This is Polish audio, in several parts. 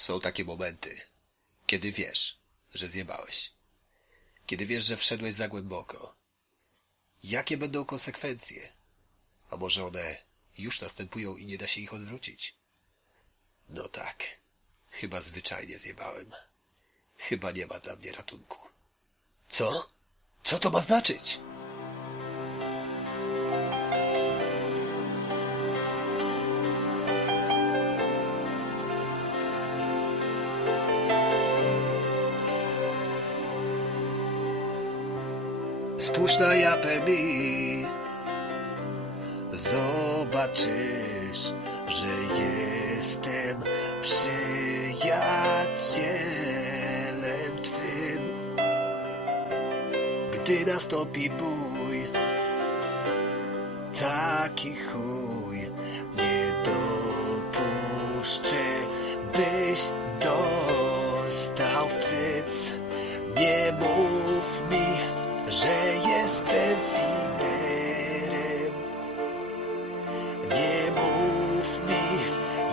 Są takie momenty, kiedy wiesz, że zjebałeś. Kiedy wiesz, że wszedłeś za głęboko. Jakie będą konsekwencje? A może one już następują i nie da się ich odwrócić? No tak. Chyba zwyczajnie zjebałem. Chyba nie ma dla mnie ratunku. Co? Co to ma znaczyć? Spójrz na japę mi. Zobaczysz, że jestem przyjacielem twym. Gdy nastąpi bój Taki chuj Nie dopuszczę, byś dostał w cyc. Nie mów jestem fiderem Nie mów mi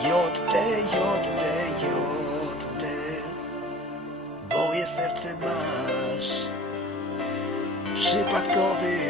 JD, JD, JD Moje serce masz Przypadkowy